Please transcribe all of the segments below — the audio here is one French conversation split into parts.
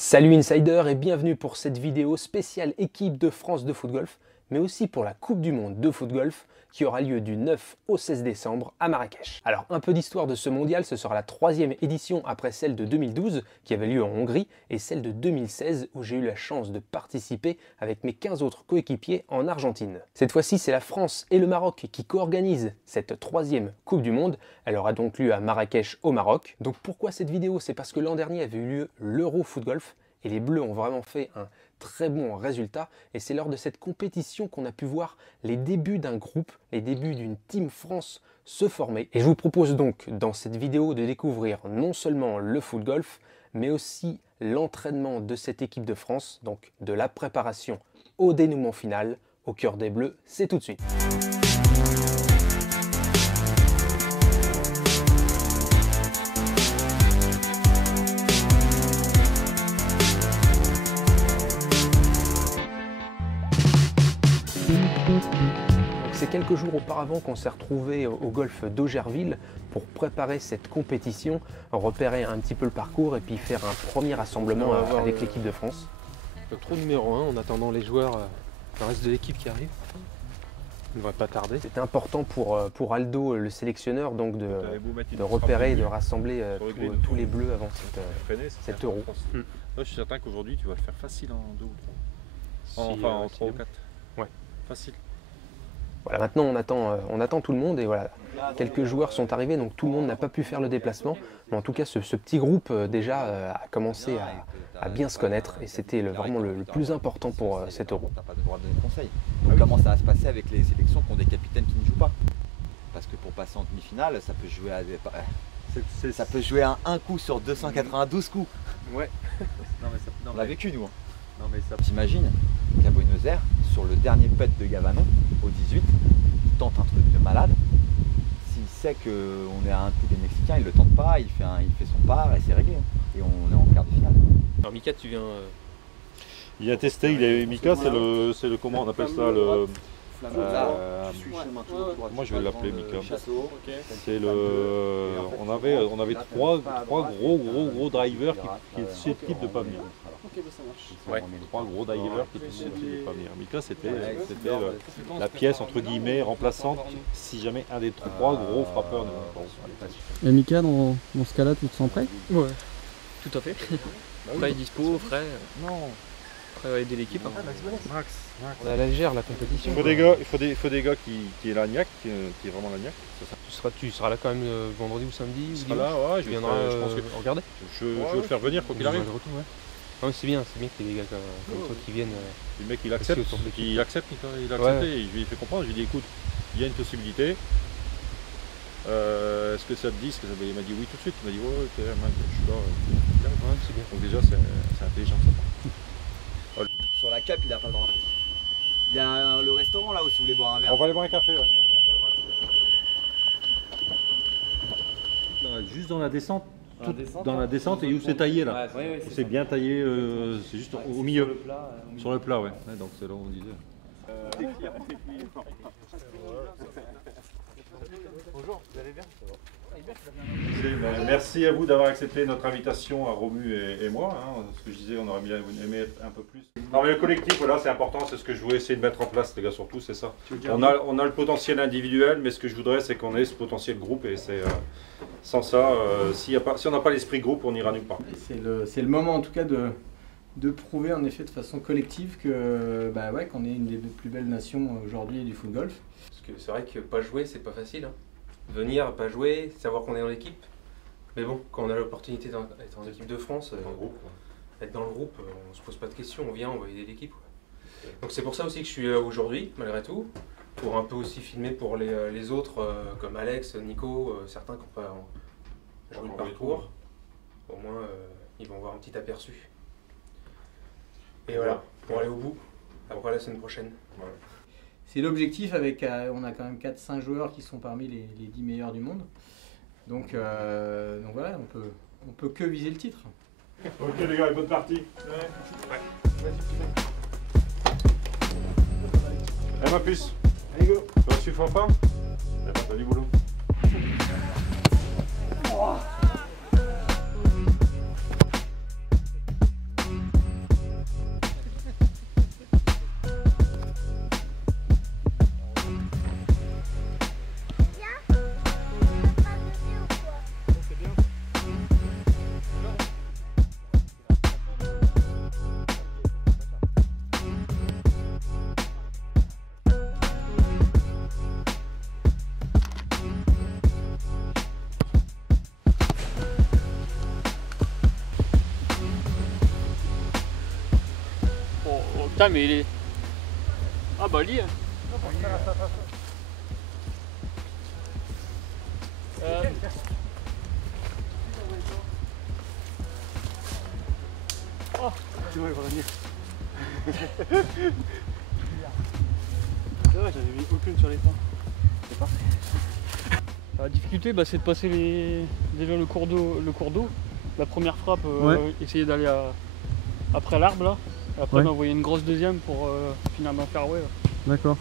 Salut Insider et bienvenue pour cette vidéo spéciale équipe de France de foot golf, mais aussi pour la Coupe du Monde de foot golf qui aura lieu du 9 au 16 décembre à Marrakech. Alors un peu d'histoire de ce mondial, ce sera la 3e édition après celle de 2012 qui avait lieu en Hongrie et celle de 2016 où j'ai eu la chance de participer avec mes 15 autres coéquipiers en Argentine. Cette fois-ci c'est la France et le Maroc qui co-organisent cette 3e Coupe du Monde. Elle aura donc lieu à Marrakech au Maroc. Donc pourquoi cette vidéo? C'est parce que l'an dernier avait eu lieu l'Euro Foot Golf et les Bleus ont vraiment fait un très bon résultat et c'est lors de cette compétition qu'on a pu voir les débuts d'un groupe, les débuts d'une Team France se former. Et je vous propose donc dans cette vidéo de découvrir non seulement le foot golf, mais aussi l'entraînement de cette équipe de France, donc de la préparation au dénouement final, au cœur des Bleus, c'est tout de suite. C'est quelques jours auparavant qu'on s'est retrouvé au golf d'Augerville pour préparer cette compétition, repérer un petit peu le parcours et puis faire un premier rassemblement avec l'équipe de France. Le trou numéro 1 en attendant les joueurs, le reste de l'équipe qui arrive. Il ne devrait pas tarder. C'était important pour Aldo, le sélectionneur, donc de repérer et de rassembler tous les bleus avant cette Euro. Là, je suis certain qu'aujourd'hui tu vas le faire facile en 2 ou 3. Enfin en 3 ou 4. Ouais. Facile. Voilà, maintenant on attend tout le monde et voilà, quelques joueurs sont arrivés donc tout le monde n'a pas pu faire le déplacement. Mais en tout cas ce petit groupe déjà a commencé à bien se connaître et c'était vraiment le plus important pour cet Euro. Tu n'as pas le droit de donner de conseils. Donc comment ça va se passer avec les sélections qui ont des capitaines qui ne jouent pas? Parce que pour passer en demi-finale, ça peut jouer à ça peut jouer à un coup sur 292 coups. Ouais. On l'a vécu nous. T'imagines qu'à Buenos Aires, sur le dernier putt de Gavanon, au 18, il tente un truc de malade. S'il sait qu'on est à un coup des Mexicains, il ne le tente pas, il fait son part et c'est réglé. Et on est en quart de finale. Alors Mika, tu viens... Il a testé, Mika, c'est le comment on appelle ça moi je vais l'appeler Mika. C'est on avait trois gros drivers qui étaient susceptibles de pas venir. Ouais. 3 gros divers qui étaient susceptibles de pas venir. Mika c'était la pièce entre guillemets remplaçante si jamais un des 3 gros frappeurs ne vient pas. Et Mika, dans ce cas-là, tu te sens prêt? Ouais, tout à fait. Prêt, dispo, frais. Non. Prêt à aider l'équipe. Hein. Max. On est à la légère la compétition. Il faut des gars qui est l'agnac, qui est vraiment l'agnac. Tu seras là quand même vendredi ou samedi? Tu seras là, ouais, je viendrai regarder. Je veux le faire venir quoi qu'il arrive. Ouais, c'est bien qu'il y ait des gars comme toi qui viennent. Le mec il accepte, il a accepté, et je lui ai fait comprendre, je lui ai dit écoute, il y a une possibilité. Est-ce que ça te dit? Il m'a dit oui tout de suite, il m'a dit ouais, ok, je suis là. Ouais, c'est bien. Donc déjà c'est intelligent ça. Sur la cape, il n'a pas le droit. Il y a le restaurant là où si vous voulez boire un verre. On va aller boire un café. Ouais. Juste dans la descente. Dans la descente et où c'est taillé là. Ouais, c'est bien taillé, c'est juste au milieu. Sur le plat, ouais. Donc c'est là où on disait. Bonjour, vous allez bien? Merci à vous d'avoir accepté notre invitation à Romu et moi. Hein. Ce que je disais, on aurait bien aimé un peu plus. Non mais le collectif, voilà, c'est important, c'est ce que je voulais essayer de mettre en place, les gars, surtout, c'est ça. On a le potentiel individuel, mais ce que je voudrais, c'est qu'on ait ce potentiel groupe et c'est... sans ça, si on n'a pas l'esprit groupe, on n'ira nulle part. C'est le moment en tout cas de prouver en effet de façon collective que qu'on est une des plus belles nations aujourd'hui du foot golf. Parce que c'est vrai que pas jouer, c'est pas facile. Hein. Venir, pas jouer, savoir qu'on est dans l'équipe. Mais bon, quand on a l'opportunité d'être en équipe de France, être dans le groupe, on se pose pas de questions, on vient, on va aider l'équipe. Donc c'est pour ça aussi que je suis là aujourd'hui, malgré tout. Pour un peu aussi filmer pour les autres comme Alex, Nico, certains qui n'ont pas joué le parcours. Au moins ils vont avoir un petit aperçu. Et voilà, pour aller au bout, après la semaine prochaine. Voilà. C'est l'objectif avec, on a quand même 4-5 joueurs qui sont parmi les 10 meilleurs du monde. Donc voilà, on peut que viser le titre. Ok les gars, bonne partie. Eh ma puce. Allez go. Tu vas suivre pas? T'as du boulot. Putain, mais il est. Ah bah lui. Oh, tu vois, il va revenir. C'est vrai, j'avais mis aucune sur les points. C'est parfait. La difficulté, bah, c'est de passer déjà le cours d'eau. La première frappe, essayer d'aller après l'arbre là. Et après d'envoyer une grosse deuxième pour finir dans le fairway. D'accord.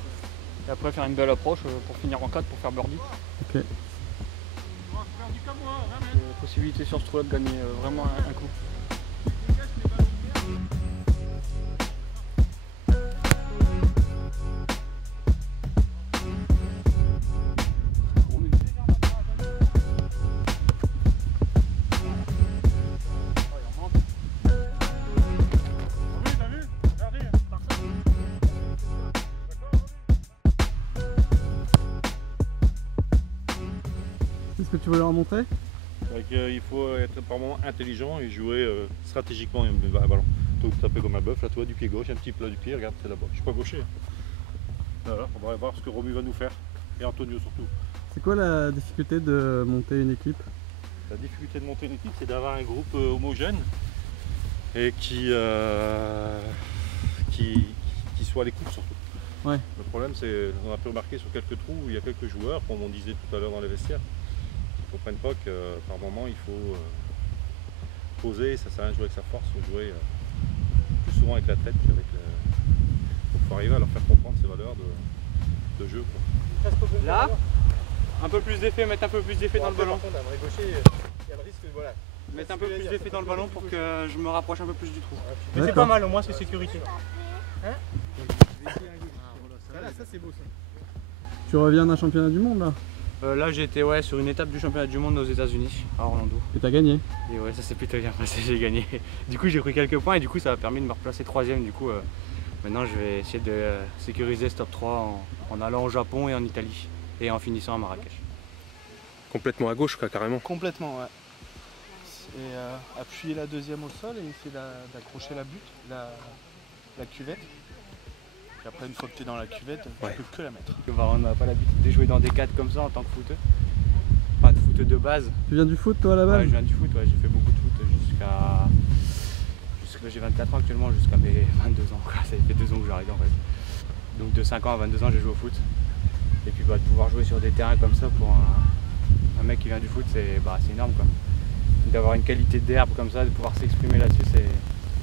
Et après faire une belle approche pour finir en 4 pour faire birdie. Ok. Possibilité sur ce trou là de gagner vraiment un coup. Qu'est-ce que tu veux leur montrer? Il faut être par moment intelligent et jouer stratégiquement un ballon. Donc taper comme un bœuf, là tu vois, du pied gauche, un petit plat du pied, regarde c'est là-bas. Je suis pas gaucher. Voilà, on va voir ce que Romu va nous faire. Et Antonio surtout. C'est quoi la difficulté de monter une équipe? La difficulté de monter une équipe, c'est d'avoir un groupe homogène et qui soit à l'écoute surtout. Ouais. Le problème c'est, on a pu remarquer sur quelques trous où il y a quelques joueurs, comme on disait tout à l'heure dans les vestiaires, qui ne comprennent pas que par moment il faut poser, ça sert à rien de jouer avec sa force, il faut jouer plus souvent avec la tête qu'avec le... Il faut arriver à leur faire comprendre ces valeurs de jeu. Quoi. Là, un peu plus d'effet, mettre un peu plus d'effet dans le ballon. Mettre un peu plus d'effet dans le ballon pour que je me rapproche un peu plus du trou. Mais c'est pas mal, au moins c'est sécurité. Hein? Ça c'est beau ça. Tu reviens d'un championnat du monde là? Là j'étais sur une étape du championnat du monde aux États-Unis, à Orlando. Et t'as gagné? Et ouais, ça s'est plutôt bien passé, j'ai gagné. Du coup j'ai pris quelques points et du coup ça m'a permis de me replacer 3ème. Du coup maintenant je vais essayer de sécuriser ce top 3 en allant au Japon et en Italie et en finissant à Marrakech. Complètement à gauche, quoi, carrément. Complètement, ouais. Et appuyer la deuxième au sol et essayer d'accrocher la butte, la cuvette. Et après, une fois que tu es dans la cuvette, tu peux que la mettre. On n'a pas l'habitude de jouer dans des cadres comme ça en tant que footeux. Pas de footeux de base. Tu viens du foot toi à la base? Ouais, je viens du foot, j'ai fait beaucoup de foot jusqu'à j'ai 24 ans actuellement, jusqu'à mes 22 ans. Quoi. Ça fait 2 ans que j'ai arrêté en fait. Donc de 5 ans à 22 ans, j'ai joué au foot. Et puis de pouvoir jouer sur des terrains comme ça pour un mec qui vient du foot, c'est énorme quoi. D'avoir une qualité d'herbe comme ça, de pouvoir s'exprimer là-dessus,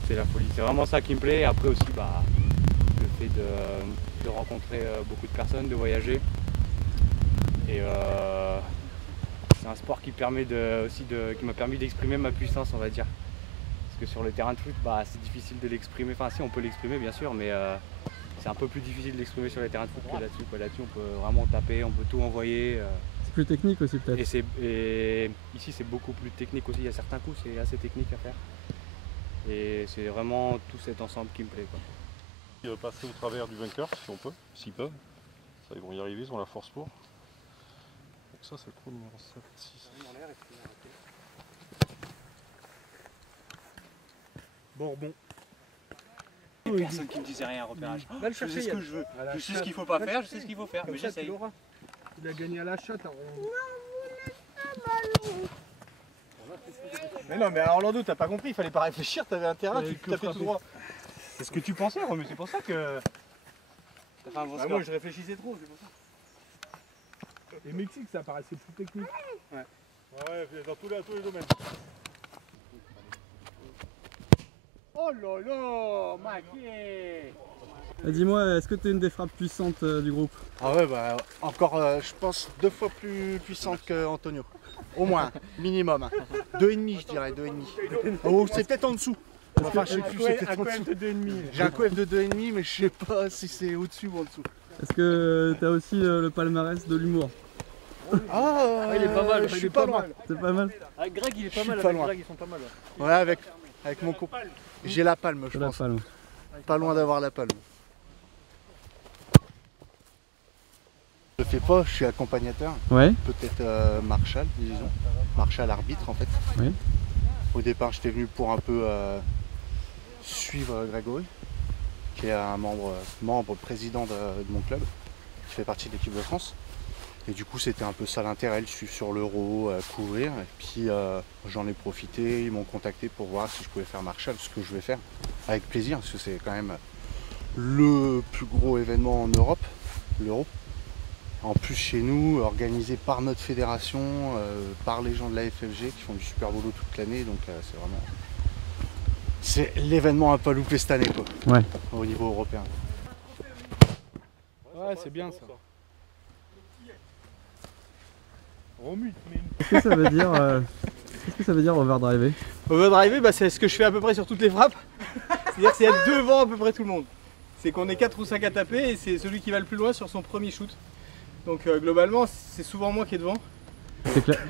c'est la folie. C'est vraiment ça qui me plaît. Et après aussi, le fait de rencontrer beaucoup de personnes, de voyager. Et c'est un sport qui m'a permis d'exprimer ma puissance, on va dire. Parce que sur le terrain de foot, c'est difficile de l'exprimer. Enfin, si, on peut l'exprimer bien sûr, mais c'est un peu plus difficile de l'exprimer sur les terrains de foot que là-dessus. Là-dessus, on peut vraiment taper, on peut tout envoyer. C'est plus technique aussi peut-être. Et ici, c'est beaucoup plus technique aussi. Il y a certains coups, c'est assez technique à faire. Et c'est vraiment tout cet ensemble qui me plaît, quoi. Passer au travers du vainqueur, si on peut, s'ils peuvent. Ça, ils vont y arriver, ils ont la force pour. Donc ça, c'est le trou numéro 7, 6. Bon. Il n'y a personne qui me disait rien, repérage. Je sais ce que je veux. Je sais ce qu'il ne faut pas faire, je sais ce qu'il faut faire, mais j'essaye. Il a gagné à la chatte. Mais non, mais à Orlando, t'as pas compris, il fallait pas réfléchir, t'avais un terrain, tu tapais tout droit. C'est ce que tu pensais, mais c'est pour ça que... moi, je réfléchissais trop, c'est pour ça. Et Mexique, ça paraissait plus technique. Ouais, dans tous les domaines. Oh là là, Maquet! Dis-moi, est-ce que tu es une des frappes puissantes du groupe? Ah ouais, encore, je pense, 2 fois plus puissante qu'Antonio. Au moins, minimum. 2,5 je dirais, 2,5. Oh, c'est peut-être en dessous. Enfin, je sais plus, c'est peut-être en dessous. J'ai un coef de 2,5, mais je sais pas si c'est au-dessus ou en dessous. Est-ce que tu as aussi le palmarès de l'humour? Ah, il est pas mal, je suis pas loin. C'est pas mal? Avec Greg, il est pas mal, Greg, ils sont pas mal. Ouais, avec mon copain. J'ai la palme, je pense. Pas loin d'avoir la palme. Je le fais pas, je suis accompagnateur. Ouais. Peut-être Marshall, disons. Marshall arbitre en fait. Oui. Au départ, j'étais venu pour un peu suivre Grégory. qui est un membre président de mon club, qui fait partie de l'équipe de France. Et du coup, c'était un peu ça l'intérêt, le suivre sur l'Euro, couvrir. Et puis, j'en ai profité, ils m'ont contacté pour voir si je pouvais faire Marshall, ce que je vais faire, avec plaisir, parce que c'est quand même le plus gros événement en Europe, l'Euro. En plus, chez nous, organisé par notre fédération, par les gens de la FFG, qui font du super boulot toute l'année. Donc, c'est vraiment... C'est l'événement à pas louper cette année, quoi, Ouais. au niveau européen. Ouais, c'est bien ça. Qu'est-ce que ça veut dire overdriver? Overdriver, bah, c'est ce que je fais à peu près sur toutes les frappes. C'est-à-dire que c'est être devant à peu près tout le monde. C'est qu'on est 4 ou 5 à taper et c'est celui qui va le plus loin sur son premier shoot. Donc globalement, c'est souvent moi qui est devant. C'est clair.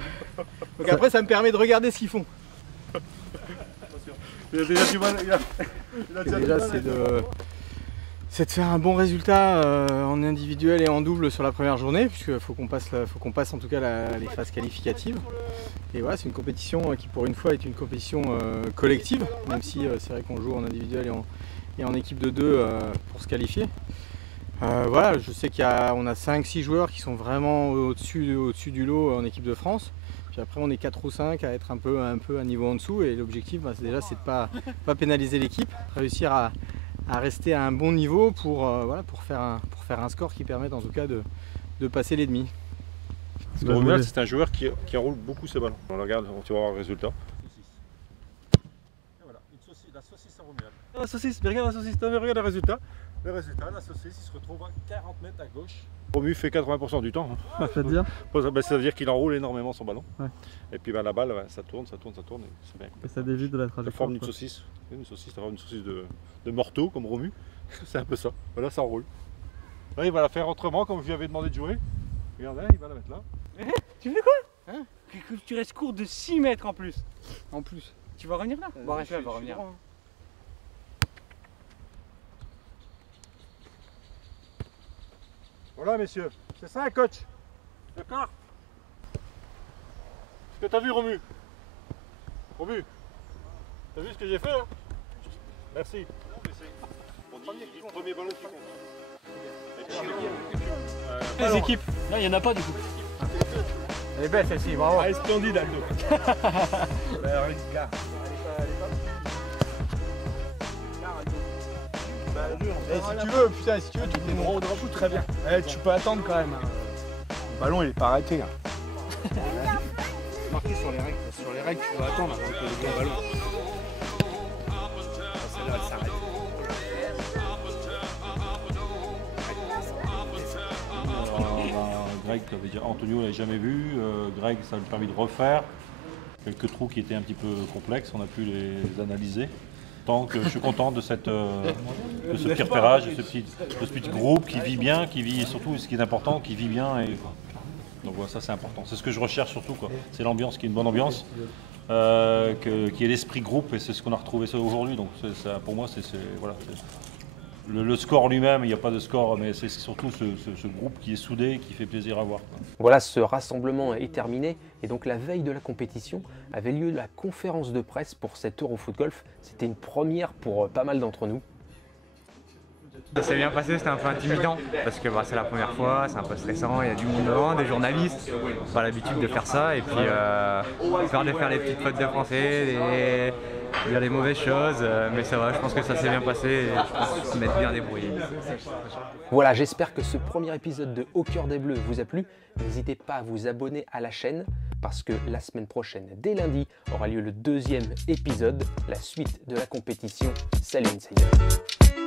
Donc après, ça me permet de regarder ce qu'ils font. Déjà, c'est de faire un bon résultat en individuel et en double sur la première journée, puisqu'il faut qu'on passe en tout cas les phases qualificatives. Et voilà, c'est une compétition qui pour une fois est une compétition collective, même si c'est vrai qu'on joue en individuel et en équipe de 2 pour se qualifier. Voilà, je sais qu'on a 5-6 joueurs qui sont vraiment au-dessus du lot en équipe de France. Puis après on est 4 ou 5 à être un peu un niveau en dessous, et l'objectif c'est déjà c'est de pas pénaliser l'équipe, réussir à rester à un bon niveau pour faire un score qui permette en tout cas de passer les demi. Romuald, c'est un joueur qui enroule beaucoup ses ballons. On regarde, tu vas voir le résultat. Et voilà, la saucisse à Romuald. La saucisse, mais regarde la saucisse, regarde le résultat. Le résultat, la saucisse, il se retrouve à 40 mètres à gauche. Romu fait 80% du temps. C'est-à-dire Ça veut dire qu'il enroule énormément son ballon. Ouais. Et puis la balle, ça tourne, et c'est bien. Et ça dévie de la trajectoire. La forme d'une saucisse. Une saucisse de morteau comme Romu. C'est un peu ça. Voilà, ça enroule. Là, il va la faire autrement, comme je lui avais demandé de jouer. Regarde, là, il va la mettre là. Tu fais quoi hein? Que tu restes court de 6 mètres en plus. En plus. Tu vas revenir là? Bon, elle va revenir. Voilà, messieurs. C'est ça un coach. D'accord? Est-ce que t'as vu, Romu? Romu, t'as vu ce que j'ai fait là? Merci. Premier ballon qui compte. Les équipes. Non, il n'y en a pas du coup. Elle est belle celle-ci, bravo. Elle est splendide, Aldo. Si tu veux, putain, si tu veux, tu fais droit au drapeau, très bien. Tu peux attendre quand même. Le ballon, il est pas arrêté. Là. Marqué sur les règles, tu dois attendre avant que le ballon. Celle-là, elle s'arrête. Greg, ça veut dire Antonio l'avait jamais vu. Greg, ça lui a permis de refaire quelques trous qui étaient un petit peu complexes. On a pu les analyser. Donc je suis content de ce petit repérage, de ce petit groupe qui vit bien, qui vit surtout, ce qui est important, qui vit bien. Et donc voilà, ça c'est important. C'est ce que je recherche surtout, quoi. C'est l'ambiance, qui est une bonne ambiance, qui est l'esprit groupe, et c'est ce qu'on a retrouvé aujourd'hui. Donc ça, pour moi, voilà. Le score lui-même, il n'y a pas de score, mais c'est surtout ce groupe qui est soudé, qui fait plaisir à voir, quoi. Voilà, ce rassemblement est terminé, et donc la veille de la compétition avait lieu la conférence de presse pour cet Eurofoot Golf. C'était une première pour pas mal d'entre nous. Ça s'est bien passé, c'était un peu intimidant parce que c'est la première fois, c'est un peu stressant, il y a du monde devant, des journalistes, pas l'habitude de faire ça, et puis peur de faire les petites fautes de français, dire les mauvaises choses, mais ça va, je pense que ça s'est bien passé et je pense m'être bien débrouillé. Voilà, j'espère que ce premier épisode de Au cœur des Bleus vous a plu. N'hésitez pas à vous abonner à la chaîne parce que la semaine prochaine, dès lundi, aura lieu le 2e épisode, la suite de la compétition. Salut Insider!